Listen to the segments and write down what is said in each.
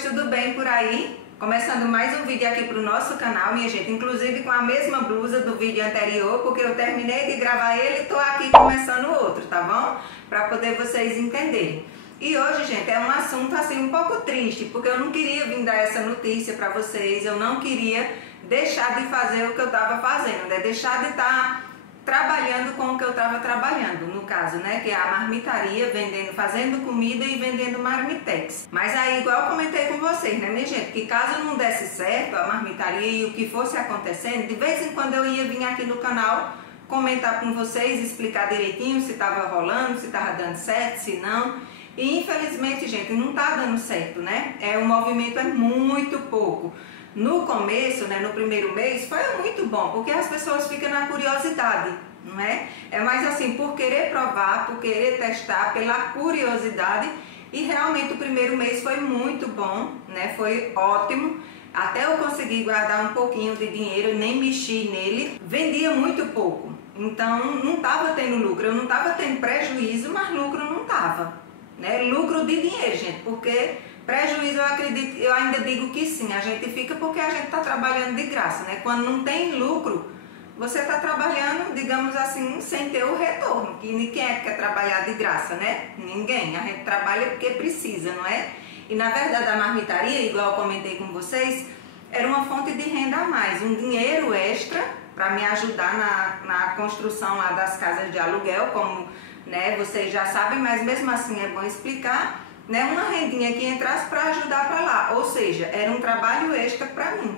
pessoas, tudo bem por aí? Começando mais um vídeo aqui pro nosso canal, minha gente, inclusive com a mesma blusa do vídeo anterior, porque eu terminei de gravar ele e tô aqui começando outro, tá bom? Pra poder vocês entenderem. E hoje, gente, é um assunto assim um pouco triste, porque eu não queria vir dar essa notícia pra vocês, eu não queria deixar de fazer o que eu tava fazendo, né? Deixar de estar trabalhando com o que eu estava trabalhando, no caso, né, que é a marmitaria, fazendo comida e vendendo marmitex. Mas aí, igual eu comentei com vocês, né, minha gente, que caso não desse certo a marmitaria e o que fosse acontecendo, de vez em quando eu ia vir aqui no canal comentar com vocês, explicar direitinho se estava rolando, se estava dando certo, se não. E infelizmente, gente, não está dando certo, né? O movimento é muito pouco. No começo, né, no primeiro mês, foi muito bom, porque as pessoas ficam na curiosidade, não é? É mais assim, por querer provar, por querer testar, pela curiosidade. E realmente o primeiro mês foi muito bom, né? Foi ótimo. Até eu conseguir guardar um pouquinho de dinheiro, nem mexi nele. Vendia muito pouco, então não estava tendo lucro. Eu não estava tendo prejuízo, mas lucro não estava, né? Lucro de dinheiro, gente, porque prejuízo eu acredito, eu ainda digo que sim, a gente fica porque a gente está trabalhando de graça, né? Quando não tem lucro, você está trabalhando, digamos assim, sem ter o retorno. E quem é que quer trabalhar de graça, né? Ninguém. A gente trabalha porque precisa, não é? E na verdade a marmitaria, igual eu comentei com vocês, era uma fonte de renda a mais, um dinheiro extra para me ajudar na construção lá das casas de aluguel, como, né, vocês já sabem, mas mesmo assim é bom explicar. Né, uma rendinha que entrasse para ajudar para lá, ou seja, era um trabalho extra para mim.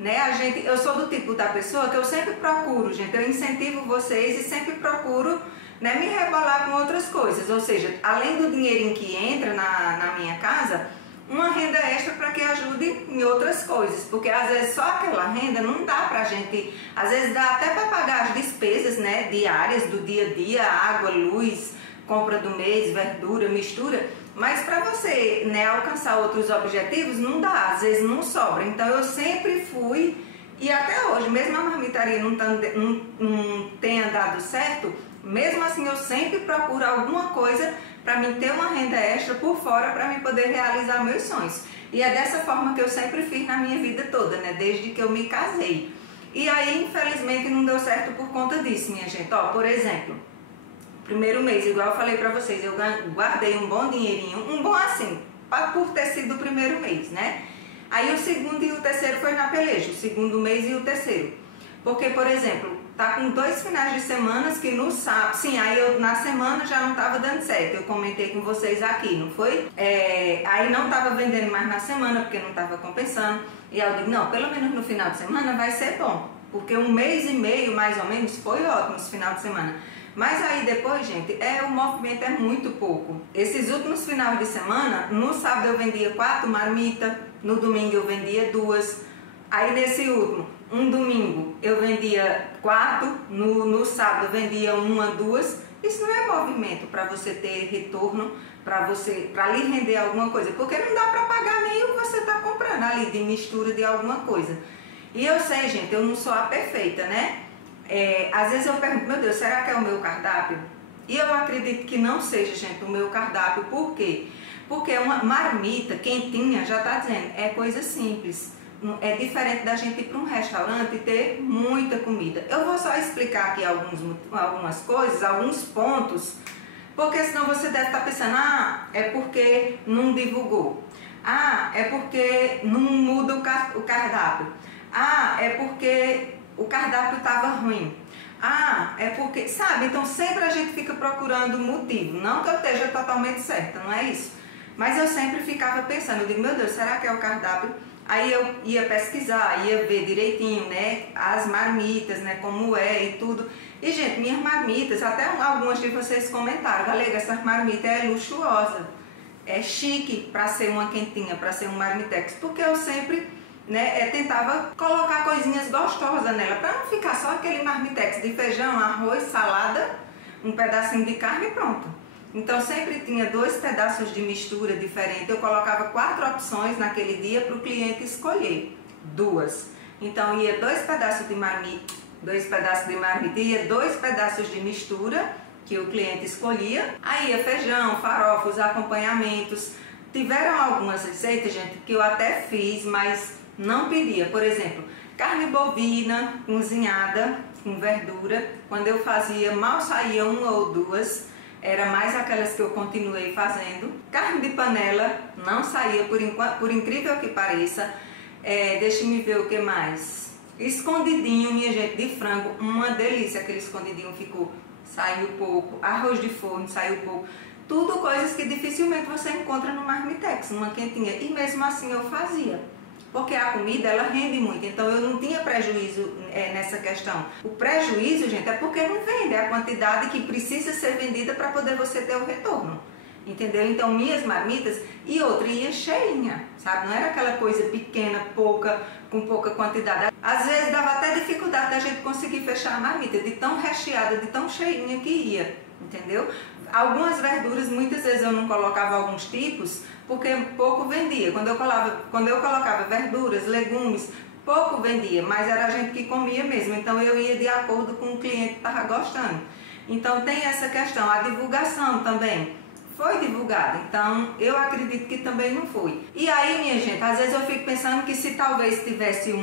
Né, eu sou do tipo da pessoa que eu sempre procuro, gente, eu incentivo vocês e sempre procuro, né, me rebolar com outras coisas, ou seja, além do dinheirinho que entra na minha casa, uma renda extra para que ajude em outras coisas, porque às vezes só aquela renda não dá pra gente, às vezes dá até para pagar as despesas, né, diárias do dia a dia, água, luz, compra do mês, verdura, mistura. Mas para você, né, alcançar outros objetivos, não dá, às vezes não sobra. Então eu sempre fui, e até hoje, mesmo a marmitaria não tenha dado certo, mesmo assim eu sempre procuro alguma coisa para mim ter uma renda extra por fora para mim poder realizar meus sonhos. E é dessa forma que eu sempre fiz na minha vida toda, né, desde que eu me casei. E aí, infelizmente, não deu certo por conta disso, minha gente. Ó, por exemplo, primeiro mês, igual eu falei pra vocês, eu guardei um bom dinheirinho, um bom assim, por ter sido o primeiro mês, né? Aí o segundo e o terceiro foi na peleja, o segundo mês e o terceiro. Porque, por exemplo, tá com 2 finais de semana que no sábado, sim, aí eu na semana já não tava dando certo, eu comentei com vocês aqui, não foi? Aí não tava vendendo mais na semana, porque não tava compensando. E aí eu digo, não, pelo menos no final de semana vai ser bom. Porque 1 mês e meio, mais ou menos, foi ótimo esse final de semana. Mas aí depois, gente, o movimento é muito pouco. Esses últimos finais de semana, no sábado eu vendia 4 marmitas, no domingo eu vendia 2. Aí nesse último, um domingo eu vendia 4, no sábado eu vendia 1, 2. Isso não é movimento para você ter retorno, para lhe render alguma coisa, porque não dá para pagar nem o que você está comprando ali de mistura de alguma coisa. E eu sei, gente, eu não sou a perfeita, né? Às vezes eu pergunto, meu Deus, será que é o meu cardápio? E eu acredito que não seja, gente, o meu cardápio. Por quê? Porque uma marmita quentinha, já está dizendo, é coisa simples. É diferente da gente ir para um restaurante e ter muita comida. Eu vou só explicar aqui algumas coisas, alguns pontos, porque senão você deve estar pensando, é porque não divulgou. É porque não muda o cardápio. É porque o cardápio estava ruim. É porque, sabe? Então sempre a gente fica procurando motivo. Não que eu esteja totalmente certa, não é isso. Mas eu sempre ficava pensando, eu digo, meu Deus, será que é o cardápio? Aí eu ia pesquisar, ia ver direitinho, né, as marmitas, né, como é e tudo. E, gente, minhas marmitas, até algumas de vocês comentaram, Galega, essa marmita é luxuosa, é chique para ser uma quentinha, para ser um marmitex, porque eu sempre, né, tentava colocar coisinhas gostosas nela, para não ficar só aquele marmitex de feijão, arroz, salada, um pedacinho de carne e pronto. Então sempre tinha 2 pedaços de mistura diferente, eu colocava 4 opções naquele dia para o cliente escolher, 2. Então ia 2 pedaços de marmita, 2 pedaços de marmita, ia 2 pedaços de mistura que o cliente escolhia, aí ia feijão, farofa, os acompanhamentos, Tiveram algumas receitas, gente, que eu até fiz, mas não pedia. Por exemplo, carne bovina cozinhada com verdura. Quando eu fazia, mal saía uma ou duas. Era mais aquelas que eu continuei fazendo. Carne de panela não saía, por incrível que pareça. Deixa-me ver o que mais. Escondidinho, minha gente, de frango. Uma delícia aquele escondidinho ficou. Saiu pouco. Arroz de forno saiu pouco. Tudo coisas que dificilmente você encontra no Marmitex, numa quentinha. E mesmo assim eu fazia. Porque a comida, ela rende muito. Então eu não tinha prejuízo nessa questão. O prejuízo, gente, é porque não vende. É a quantidade que precisa ser vendida para poder você ter o retorno. Entendeu? Então minhas marmitas, e outra, ia cheinha, sabe? Não era aquela coisa pequena, pouca, com pouca quantidade. Às vezes dava até dificuldade da gente conseguir fechar a marmita, de tão recheada, de tão cheinha que ia. Entendeu? Algumas verduras, muitas vezes eu não colocava alguns tipos, porque pouco vendia. Quando eu colocava verduras, legumes, pouco vendia, mas era a gente que comia mesmo. Então eu ia de acordo com o cliente que estava gostando. Então tem essa questão. A divulgação também foi divulgada, então eu acredito que também não foi. E aí, minha gente, às vezes eu fico pensando que se talvez tivesse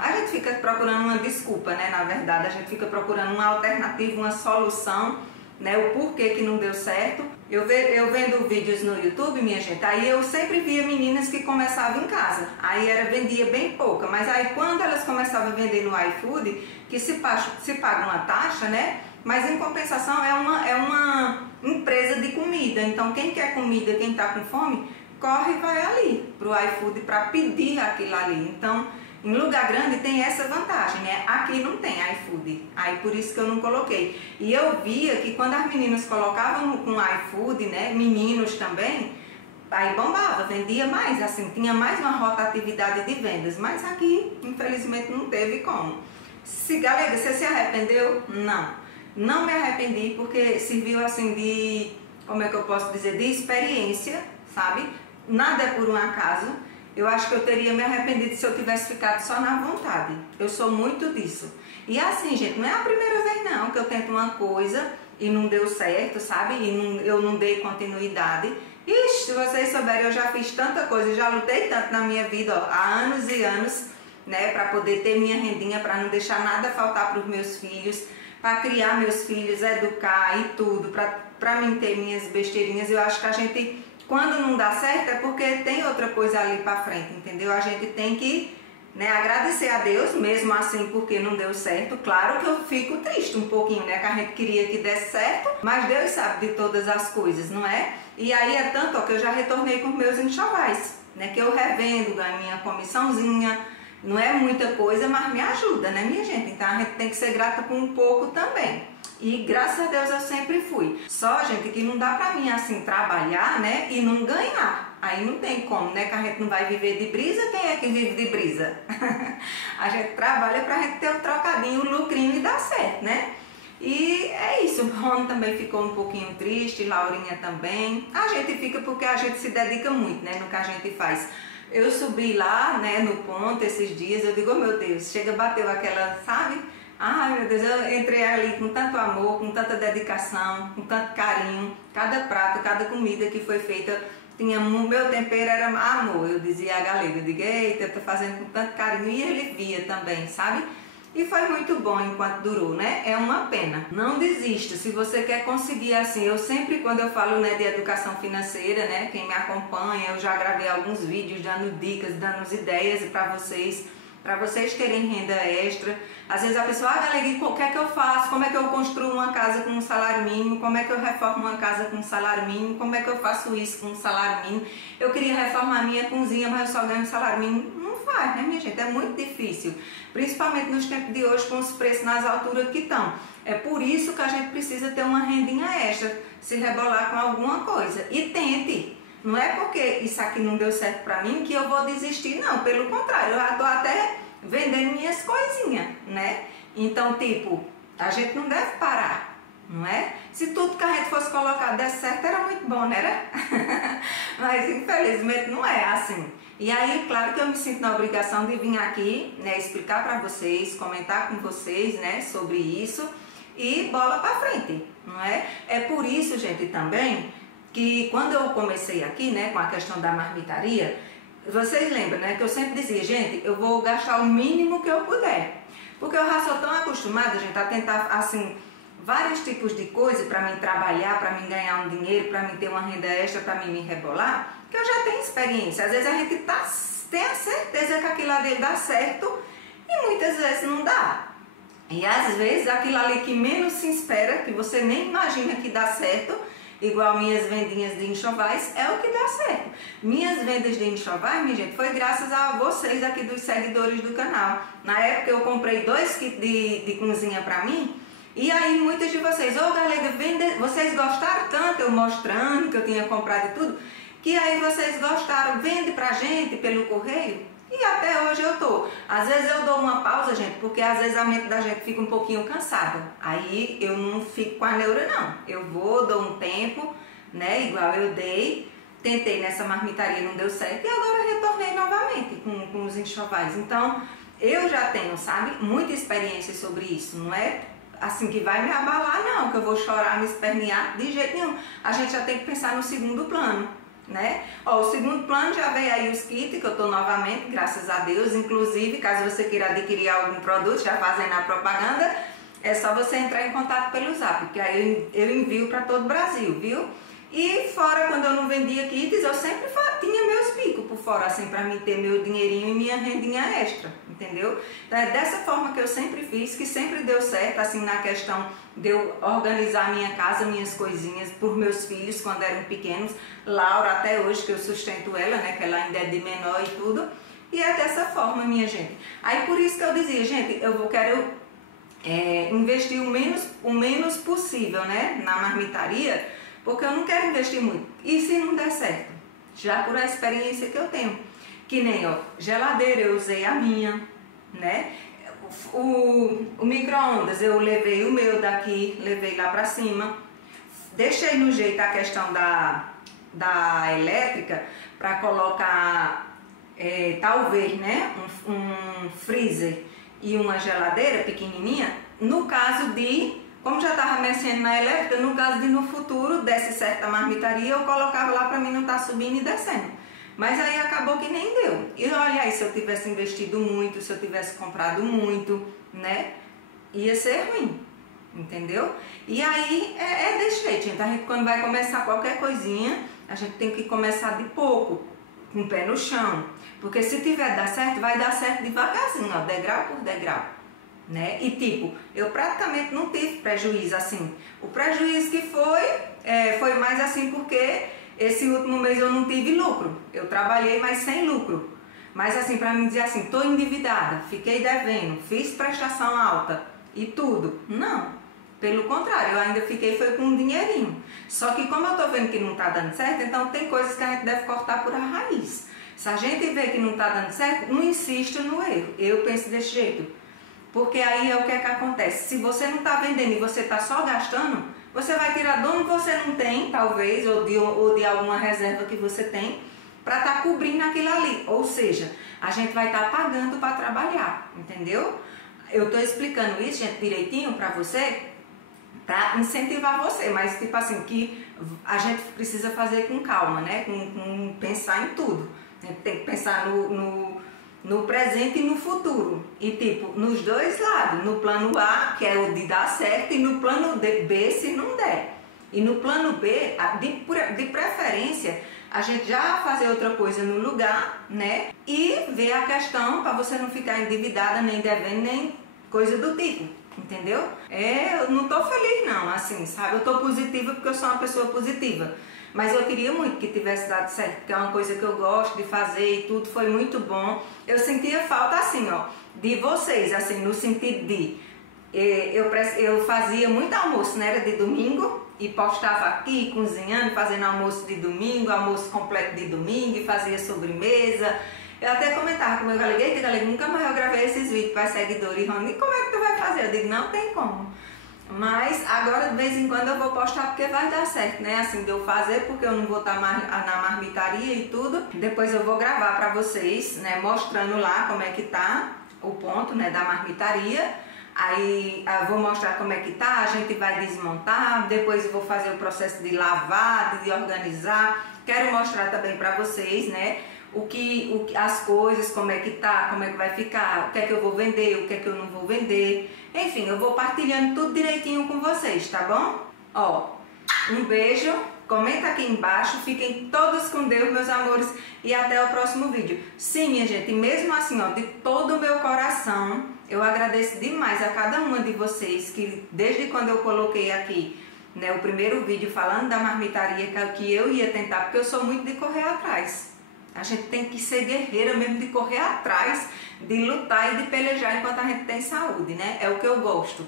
a gente fica procurando uma desculpa, né? Na verdade, a gente fica procurando uma alternativa, uma solução, né? O porquê que não deu certo. Eu vendo vídeos no YouTube, minha gente, aí eu sempre via meninas que começavam em casa. Aí vendia bem pouca, mas aí quando elas começavam a vender no iFood, que se paga uma taxa, né? Mas em compensação é uma empresa de comida. Então quem quer comida, quem está com fome, corre e vai ali para o iFood para pedir aquilo ali. Então em lugar grande tem essa vantagem, né? Aqui não tem iFood, aí por isso que eu não coloquei. E eu via que quando as meninas colocavam com iFood, né? Meninos também, aí bombava, vendia mais, assim, tinha mais uma rotatividade de vendas. Mas aqui, infelizmente, não teve como. Galega, você se arrependeu? Não. Não me arrependi porque serviu assim de, como é que eu posso dizer, de experiência, sabe? Nada é por um acaso. Eu acho que eu teria me arrependido se eu tivesse ficado só na vontade. Eu sou muito disso. E assim, gente, não é a primeira vez não que eu tento uma coisa e não deu certo, sabe? E eu não dei continuidade. Ixi, se vocês souberem, eu já fiz tanta coisa, já lutei tanto na minha vida, ó, há anos e anos, né? Para poder ter minha rendinha, para não deixar nada faltar para os meus filhos, para criar meus filhos, educar e tudo, para mim ter minhas besteirinhas. Eu acho que a gente, quando não dá certo, é porque tem outra coisa ali para frente, entendeu? A gente tem que, né, agradecer a Deus, mesmo assim, porque não deu certo. Claro que eu fico triste um pouquinho, né, que a gente queria que desse certo, mas Deus sabe de todas as coisas, não é? E aí é tanto, ó, que eu já retornei com meus enxovais, né, que eu revendo, ganho minha comissãozinha. Não é muita coisa, mas me ajuda, né, minha gente? Então a gente tem que ser grata com um pouco também. E graças a Deus eu sempre fui. Só, gente, que não dá pra mim assim trabalhar, né, e não ganhar. Aí não tem como, né, que a gente não vai viver de brisa. Quem é que vive de brisa? A gente trabalha pra gente ter um trocadinho, um lucrinho e dar certo, né? E é isso. O Rony também ficou um pouquinho triste, Laurinha também. A gente fica porque a gente se dedica muito, né, no que a gente faz. Eu subi lá, né, no ponto esses dias, eu digo, oh, meu Deus, chega, bateu aquela, sabe? Ai, meu Deus, eu entrei ali com tanto amor, com tanta dedicação, com tanto carinho. Cada prato, cada comida que foi feita, meu tempero era amor. Eu dizia a Galega, eu digo, eita, eu tô fazendo com tanto carinho. E ele via também, sabe? E foi muito bom enquanto durou, né? É uma pena. Não desista, se você quer conseguir assim. Eu sempre, quando eu falo, né, de educação financeira, né, quem me acompanha, eu já gravei alguns vídeos dando dicas, dando ideias para vocês terem renda extra. Às vezes a pessoa, Galega, o que é que eu faço? Como é que eu construo uma casa com um salário mínimo? Como é que eu reformo uma casa com um salário mínimo? Como é que eu faço isso com um salário mínimo? Eu queria reformar a minha cozinha, mas eu só ganho um salário mínimo. Não faz, né, minha gente? É muito difícil. Principalmente nos tempos de hoje, com os preços nas alturas que estão. É por isso que a gente precisa ter uma rendinha extra, se rebolar com alguma coisa. E tente. Não é porque isso aqui não deu certo pra mim que eu vou desistir, não. Pelo contrário, eu já tô até vendendo minhas coisinhas, né? Então, tipo, a gente não deve parar, não é? Se tudo que a gente fosse colocar desse certo, era muito bom, não era? Mas, infelizmente, não é assim. E aí, claro que eu me sinto na obrigação de vir aqui, né, explicar pra vocês, comentar com vocês, né, sobre isso e bola pra frente, não é? É por isso, gente, também que quando eu comecei aqui, né, com a questão da marmitaria, vocês lembram, né, que eu sempre dizia, gente, eu vou gastar o mínimo que eu puder. Porque eu já sou tão acostumada, gente, a tentar, assim, vários tipos de coisa para mim trabalhar, para mim ganhar um dinheiro, para mim ter uma renda extra, para mim me rebolar, que eu já tenho experiência. Às vezes a gente tem a certeza que aquilo ali dá certo e muitas vezes não dá. E às vezes aquilo ali que menos se espera, que você nem imagina que dá certo, igual minhas vendinhas de enxovais, é o que dá certo. Minhas vendas de enxovais, minha gente, foi graças a vocês aqui dos seguidores do canal. Na época eu comprei 2 kits de cozinha pra mim, e aí muitas de vocês, Galega, vocês gostaram tanto eu mostrando que eu tinha comprado e tudo, que aí vocês gostaram, vende pra gente pelo correio. E até hoje eu tô. Às vezes eu dou uma pausa, gente, porque às vezes a mente da gente fica um pouquinho cansada. Aí eu não fico com a neura, não. Eu vou, dou um tempo, né, igual eu dei. Tentei nessa marmitaria, não deu certo. E agora retornei novamente com os enxovais. Então, eu já tenho, sabe, muita experiência sobre isso. Não é assim que vai me abalar, não, que eu vou chorar, me espernear, de jeito nenhum. A gente já tem que pensar no segundo plano, né? Ó, o segundo plano já veio aí os kits, que eu tô novamente, graças a Deus. Inclusive, caso você queira adquirir algum produto, já fazendo a propaganda, é só você entrar em contato pelo Zap, porque aí eu envio para todo o Brasil, viu? E fora, quando eu não vendia kits, eu sempre tinha meus picos por fora, assim, para mim ter meu dinheirinho e minha rendinha extra, entendeu? Então é dessa forma que eu sempre fiz, que sempre deu certo, assim, na questão de eu organizar minha casa, minhas coisinhas, por meus filhos, quando eram pequenos. Laura, até hoje, que eu sustento ela, né, que ela ainda é de menor e tudo. E é dessa forma, minha gente. Aí, por isso que eu dizia, gente, quero investir o menos possível, né, na marmitaria, porque eu não quero investir muito. E se não der certo? Já por a experiência que eu tenho. Que nem, ó, geladeira, eu usei a minha, né? O micro-ondas, eu levei o meu daqui, levei lá pra cima. Deixei no jeito a questão da elétrica para colocar, talvez, né, um freezer e uma geladeira pequenininha, no caso de... Como já estava mexendo na elétrica, no caso de no futuro desse certa marmitaria, eu colocava lá para mim não estar subindo e descendo. Mas aí acabou que nem deu. E olha aí, se eu tivesse investido muito, se eu tivesse comprado muito, né, ia ser ruim, entendeu? E aí é desse jeito, gente. A gente, quando vai começar qualquer coisinha, a gente tem que começar de pouco, com o pé no chão. Porque se tiver dar certo, vai dar certo devagarzinho, ó, degrau por degrau. Né? E tipo, eu praticamente não tive prejuízo assim. O prejuízo que foi mais assim porque esse último mês eu não tive lucro. Eu trabalhei, mas sem lucro. Mas assim, para mim dizer assim, tô endividada, fiquei devendo, fiz prestação alta e tudo. Não. Pelo contrário, eu ainda foi com um dinheirinho. Só que como eu tô vendo que não tá dando certo, então tem coisas que a gente deve cortar por a raiz. Se a gente vê que não tá dando certo, não insista no erro. Eu penso desse jeito. Porque aí é o que acontece. Se você não está vendendo e você está só gastando, você vai tirar de onde você não tem, talvez, ou de alguma reserva que você tem, para estar cobrindo aquilo ali. Ou seja, a gente vai estar pagando para trabalhar, entendeu? Eu estou explicando isso, gente, direitinho para você, para incentivar você, mas tipo assim, que a gente precisa fazer com calma, né? Com pensar em tudo. A gente tem que pensar no presente e no futuro. E tipo, nos dois lados. No plano A, que é o de dar certo, e no plano B, se não der. E no plano B, de preferência, a gente já fazer outra coisa no lugar, né? E ver a questão para você não ficar endividada, nem devendo, nem coisa do tipo. Entendeu? Eu não tô feliz não, assim, sabe? Eu tô positiva porque eu sou uma pessoa positiva. Mas eu queria muito que tivesse dado certo, porque é uma coisa que eu gosto de fazer e tudo, foi muito bom. Eu sentia falta assim, ó, de vocês, assim, no sentido de... Eu fazia muito almoço, né? Era de domingo e postava aqui, cozinhando, fazendo almoço de domingo, almoço completo de domingo e fazia sobremesa. Eu até comentava com o meu galego, nunca mais eu gravei esses vídeos para seguidores. E como é que tu vai fazer? Eu digo, não tem como. Mas agora de vez em quando eu vou postar porque vai dar certo, né? Assim, de eu fazer, porque eu não vou estar na marmitaria e tudo. Depois eu vou gravar para vocês, né? Mostrando lá como é que tá o ponto, né? Da marmitaria. Aí eu vou mostrar como é que tá, a gente vai desmontar, depois eu vou fazer o processo de lavar, de organizar. Quero mostrar também para vocês, né, as coisas, como é que tá, como é que vai ficar, o que é que eu vou vender, o que é que eu não vou vender. Enfim, eu vou partilhando tudo direitinho com vocês, tá bom? Ó, um beijo, comenta aqui embaixo, fiquem todos com Deus, meus amores, e até o próximo vídeo. Sim, minha gente, mesmo assim, ó, de todo o meu coração, eu agradeço demais a cada uma de vocês que desde quando eu coloquei aqui, né, o primeiro vídeo falando da marmitaria que eu ia tentar, porque eu sou muito de correr atrás. A gente tem que ser guerreira mesmo, de correr atrás, de lutar e de pelejar enquanto a gente tem saúde, né? É o que eu gosto.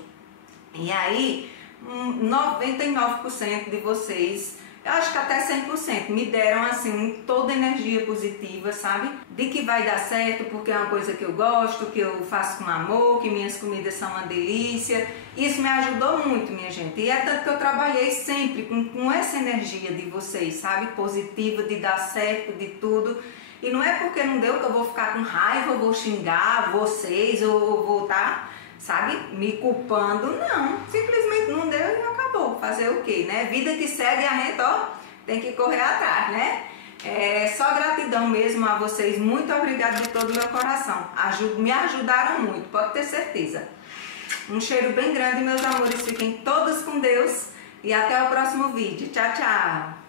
E aí, 99% de vocês, eu acho que até 100%, me deram assim toda energia positiva, sabe? De que vai dar certo, porque é uma coisa que eu gosto, que eu faço com amor, que minhas comidas são uma delícia. Isso me ajudou muito, minha gente. E é tanto que eu trabalhei sempre com essa energia de vocês, sabe? Positiva, de dar certo, de tudo. E não é porque não deu que eu vou ficar com raiva, ou vou xingar vocês, ou vou estar, sabe, me culpando. Não, simplesmente não deu e acabou. Fazer o quê, né? Vida que segue, a gente, ó, tem que correr atrás, né? É só gratidão mesmo a vocês. Muito obrigada de todo o meu coração. Me ajudaram muito, pode ter certeza. Um cheiro bem grande, meus amores. Fiquem todos com Deus e até o próximo vídeo. Tchau, tchau.